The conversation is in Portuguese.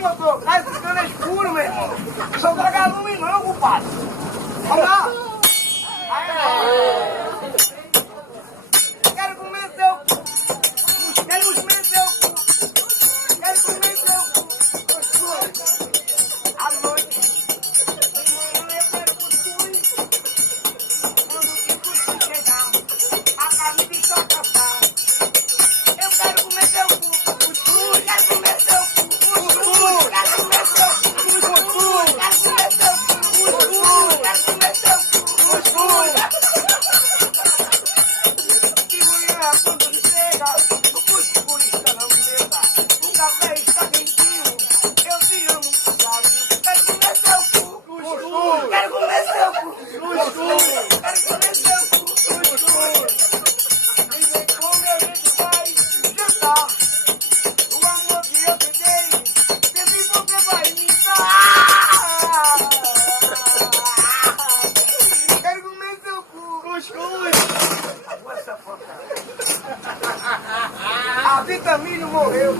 motor? Cai esse cano é escuro, meu irmão. Só vagalume não, compadre. Vamos lá. Quero comer seu cu. Quero comer seu cu. Quero comer seu cu. À noite. De manhã eu quero cuscuz. Quando o cuscuz chegar, a carne de chocolate. Eu quero comer seu cu. Cuscuz. Quero comer seu cu. Cuscuz. Quero comer seu cu. Cuscuz. Quero comer seu cu. Cuscuz. Quero comer seu cu. Cuscuz. De manhã quando ele chega, o cuscuz está na mesa. O café está quentinho. Eu te amo, carinho. Quero comer seu cu. Cuscuz. Quero comer seu cu. Cuscuz. Quero comer seu cu. Cuscuz. E vem como a gente vai jantar. O amor que eu te dei, sempre você vai me dar. Quero comer seu cu. Cuscuz. A vitamina morreu.